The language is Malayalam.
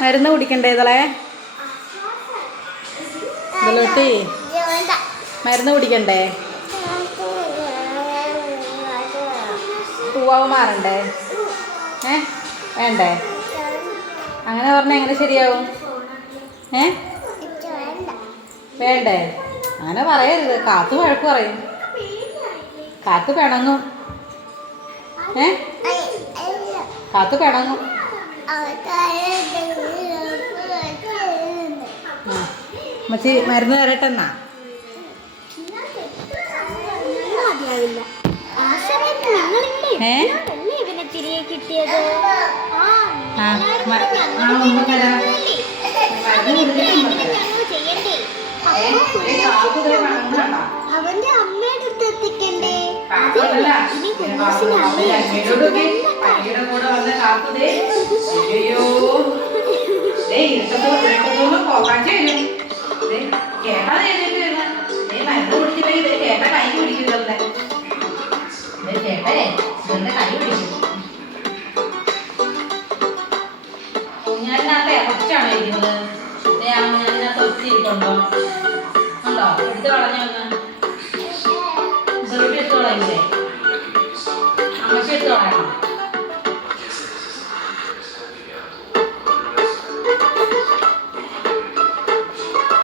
മരുന്ന് കുടിക്കണ്ടേ ഇതളെ? ഇതലോട്ടി മരുന്ന് കുടിക്കണ്ടേ? പൂവാവ് മാറണ്ടേ? വേണ്ടേ? അങ്ങനെ പറഞ്ഞാൽ എങ്ങനെ ശരിയാവും? വേണ്ടേ? അങ്ങനെ പറയരുത്. കാത്തു വഴക്ക് പറയും. കാത്തു പിണങ്ങും. കാത്തു പിണങ്ങും. മച്ചി മരുന്ന് തരട്ടെന്നാ? അവന്റെ അമ്മയുടെ അടുത്ത് എത്തിക്കണ്ടേ? ഞാനിനകത്ത് ഇറച്ചാണോ ഇരിക്കുന്നത്? ഞാനിനകത്ത് ഒത്തിരിക്കുണ്ടോ? ഉണ്ടോ? എടുത്ത് കളഞ്ഞു വന്ന് എടുത്ത് കളയില്ലേ? അമ്മച്ചി എടുത്ത് കളയണം.